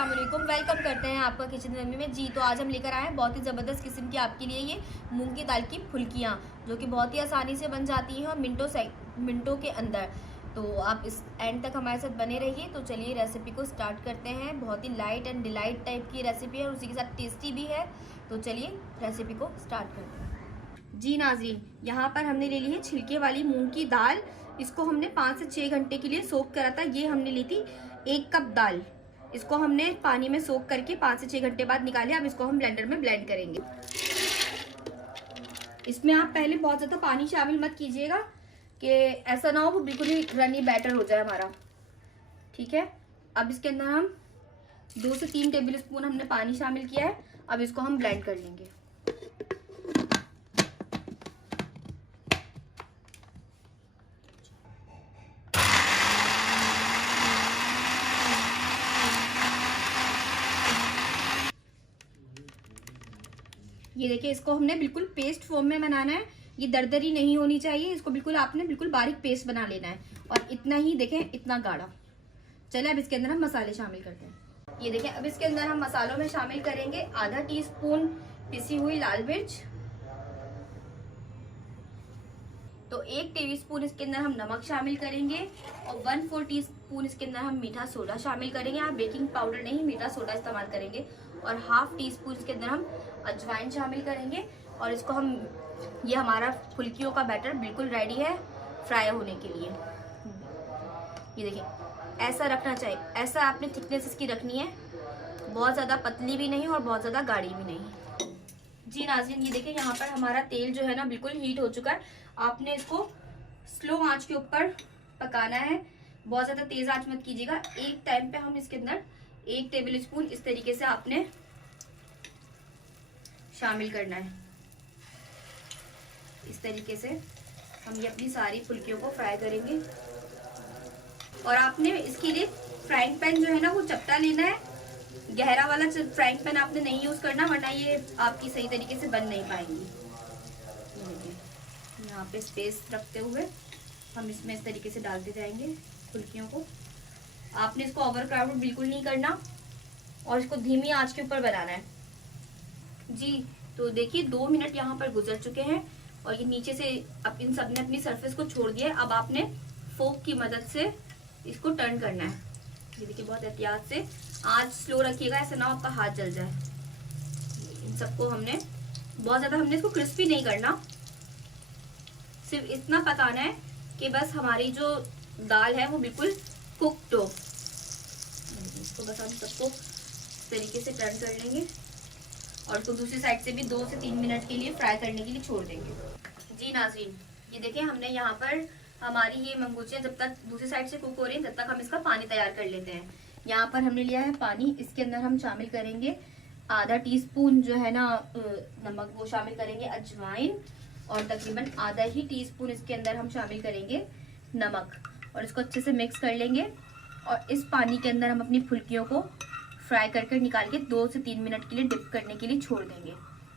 अस्सलाम वालेकुम, वेलकम करते हैं आपका किचन मम्मी में। जी तो आज हम लेकर आए हैं बहुत ही ज़बरदस्त किस्म की आपके लिए ये मूंग की दाल की फुल्कियाँ, जो कि बहुत ही आसानी से बन जाती हैं मिनटों के अंदर। तो आप इस एंड तक हमारे साथ बने रहिए। तो चलिए रेसिपी को स्टार्ट करते हैं। बहुत ही लाइट एंड डिलाइट टाइप की रेसिपी है और उसी के साथ टेस्टी भी है। तो चलिए रेसिपी को स्टार्ट करते हैं। जी नाज़रीन, यहाँ पर हमने ले ली है छिलके वाली मूंग की दाल। इसको हमने 5 से 6 घंटे के लिए सोक करा था। ये हमने ली थी 1 कप दाल। इसको हमने पानी में सोक करके 5 से 6 घंटे बाद निकाले। अब इसको हम ब्लेंडर में ब्लेंड करेंगे। इसमें आप पहले बहुत ज़्यादा पानी शामिल मत कीजिएगा कि ऐसा ना हो वो बिल्कुल ही रनी बैटर हो जाए हमारा। ठीक है, अब इसके अंदर हम 2 से 3 टेबल स्पून हमने पानी शामिल किया है। अब इसको हम ब्लेंड कर लेंगे। ये देखिए, इसको हमने बिल्कुल पेस्ट फॉर्म में बनाना है। ये दरदरी नहीं होनी चाहिए। इसको बिल्कुल आपने बिल्कुल बारीक पेस्ट बना लेना है और इतना ही देखें, इतना गाढ़ा। चलिए अब इसके अंदर हम मसाले शामिल करते हैं। ये देखें, अब इसके अंदर हम मसालों में शामिल करेंगे आधा टीस्पून पिसी हुई लाल मिर्च। तो 1 टेबलस्पून इसके अंदर हम नमक शामिल करेंगे और 1/4 टीस्पून इसके अंदर हम मीठा सोडा शामिल करेंगे। आप बेकिंग पाउडर नहीं, मीठा सोडा इस्तेमाल करेंगे। और 1/2 टीस्पून इसके अंदर हम अजवाइन शामिल करेंगे। और इसको हम, ये हमारा फुल्कियों का बैटर बिल्कुल रेडी है फ्राई होने के लिए। ये देखिए, ऐसा रखना चाहिए। ऐसा आपने थिकनेस इसकी रखनी है, बहुत ज़्यादा पतली भी नहीं और बहुत ज़्यादा गाढ़ी भी नहीं। जी नाज़रीन, ये देखिए, यहाँ पर हमारा तेल जो है ना बिल्कुल हीट हो चुका है। आपने इसको स्लो आंच के ऊपर पकाना है, बहुत ज़्यादा तेज आंच मत कीजिएगा। एक टाइम पे हम इसके अंदर 1 टेबल स्पून इस तरीके से आपने शामिल करना है। इस तरीके से हम ये अपनी सारी फुल्कियों को फ्राई करेंगे। और आपने इसके लिए फ्राइंग पैन जो है ना वो चपटा लेना है। गहरा वाला फ्राइंग पैन आपने नहीं यूज करना, वरना ये आपकी सही तरीके से बन नहीं पाएंगी। यहाँ पे स्पेस रखते हुए हम इसमें इस तरीके से डालते जाएंगे फुल्कियों को। आपने इसको ओवर क्राउडेड बिल्कुल नहीं करना और इसको धीमी आंच के ऊपर बनाना है। जी तो देखिए, 2 मिनट यहाँ पर गुजर चुके हैं और ये नीचे से अब इन सब ने अपनी सरफेस को छोड़ दिया है। अब आपने फोक की मदद से इसको टर्न करना है। ये देखिए, बहुत एहतियात से आंच स्लो रखिएगा, ऐसा ना आपका हाथ जल जाए। इन सबको हमने बहुत ज्यादा हमने इसको क्रिस्पी नहीं करना, सिर्फ इतना पकाना है कि बस हमारी जो दाल है वो बिल्कुल कुक्ड हो। इसको बस हम सबको इस तरीके से टर्न कर लेंगे और इसको दूसरी साइड से भी 2 से 3 मिनट के लिए फ्राई करने के लिए छोड़ देंगे। जी नाज़रीन, ये देखिए, हमने यहाँ पर हमारी ये मंगूचियाँ जब तक दूसरी साइड से कुक हो रही हैं तब तक हम इसका पानी तैयार कर लेते हैं। यहाँ पर हमने लिया है पानी। इसके अंदर हम शामिल करेंगे आधा टीस्पून जो है ना नमक, वो शामिल करेंगे अजवाइन, और तकरीबन आधा ही टीस्पून इसके अंदर हम शामिल करेंगे नमक। और इसको अच्छे से मिक्स कर लेंगे और इस पानी के अंदर हम अपनी फुल्कियों को फ्राई करके निकाल के 2 से 3 मिनट के लिए डिप करने के लिए छोड़ देंगे। ये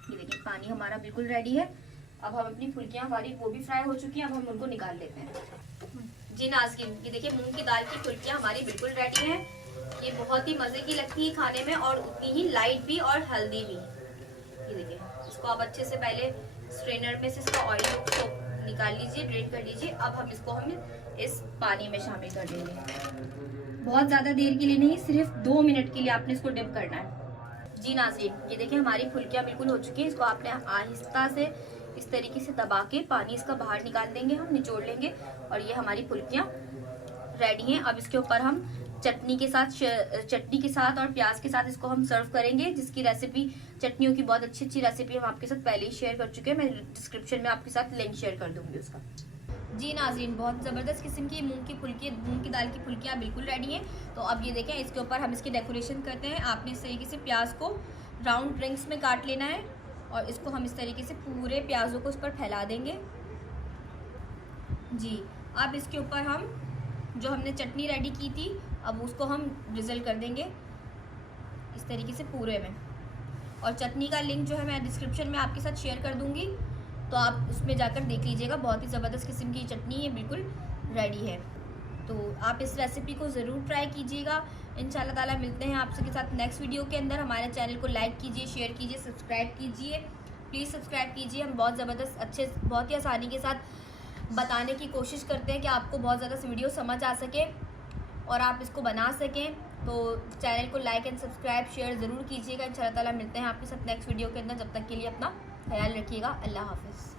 देखिए, पानी हमारा बिल्कुल रेडी है। अब हम अपनी फुल्कियां हमारी वो भी फ्राई हो चुकी हैं। अब हम उनको निकाल लेते हैं। जी नाज़रीन, ये देखिए, मूंग की दाल की फुल्कियां हमारी बिल्कुल रेडी हैं। ये बहुत ही मजे की लगती है खाने में और उतनी ही लाइट भी और हेल्दी भी। ये देखिए, इसको आप अच्छे से पहले स्ट्रेनर में से इसका ऑयल को निकाल लीजिए, ड्रेन कर लीजिए। अब हम इसको इस पानी में शामिल कर देंगे। बहुत ज्यादा देर के लिए नहीं, सिर्फ 2 मिनट के लिए आपने इसको डिप करना है। जी नाज़रीन, ये देखिए, हमारी फुल्कियां बिल्कुल हो चुकी है। इसको आपने आहिस्ता से इस तरीके से दबा के पानी इसका बाहर निकाल देंगे, हम निचोड़ लेंगे और ये हमारी फुल्कियां रेडी हैं। अब इसके ऊपर हम चटनी के साथ और प्याज के साथ इसको हम सर्व करेंगे, जिसकी रेसिपी, चटनियों की बहुत अच्छी रेसिपी हम आपके साथ पहले ही शेयर कर चुके हैं। मैं डिस्क्रिप्शन में आपके साथ लिंक शेयर कर दूंगी उसका। जी नाज़रीन, बहुत ज़बरदस्त किस्म की मूंग की दाल की फुल्कियाँ बिल्कुल रेडी हैं। तो अब ये देखें, इसके ऊपर हम इसकी डेकोरेशन करते हैं। आपने इस तरीके से प्याज को राउंड रिंग्स में काट लेना है और इसको हम इस तरीके से पूरे प्याजों को उस पर फैला देंगे। जी, अब इसके ऊपर हम जो हमने चटनी रेडी की थी, अब उसको हम ड्रिजल कर देंगे इस तरीके से पूरे में। और चटनी का लिंक जो है मैं डिस्क्रिप्शन में आपके साथ शेयर कर दूंगी, तो आप उसमें जाकर देख लीजिएगा। बहुत ही ज़बरदस्त किस्म की चटनी ये बिल्कुल रेडी है। तो आप इस रेसिपी को ज़रूर ट्राई कीजिएगा। इंशाल्लाह ताला मिलते हैं आपसे के साथ नेक्स्ट वीडियो के अंदर। हमारे चैनल को लाइक कीजिए, शेयर कीजिए, सब्सक्राइब कीजिए, प्लीज़ सब्सक्राइब कीजिए। हम बहुत ज़बरदस्त अच्छे बहुत ही आसानी के साथ बताने की कोशिश करते हैं कि आपको बहुत ज़्यादा वीडियो समझ आ सके और आप इसको बना सकें। तो चैनल को लाइक एंड सब्सक्राइब शेयर ज़रूर कीजिएगा। इंशाल्लाह ताला मिलते हैं आपके साथ नेक्स्ट वीडियो के अंदर। जब तक के लिए अपना ख्याल रखिएगा। अल्लाह हाफिज़।